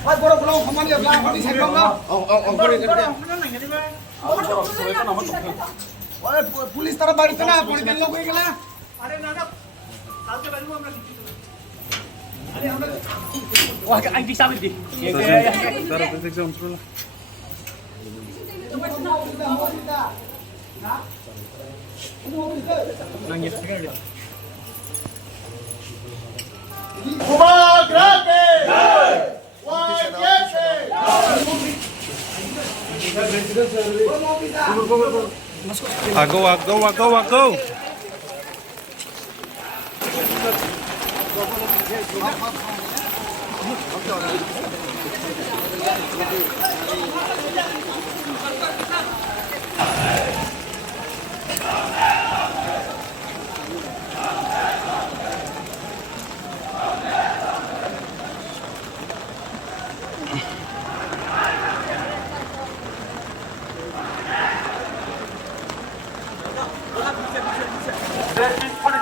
Ay, boro belum kemana ya? Belum kau di sana belum? Oi, pulis taruh balik sana, pulis kan logo ini lah. Wah, anjing sabit di. Nangis. Kuba Grande! YPS! Go. This is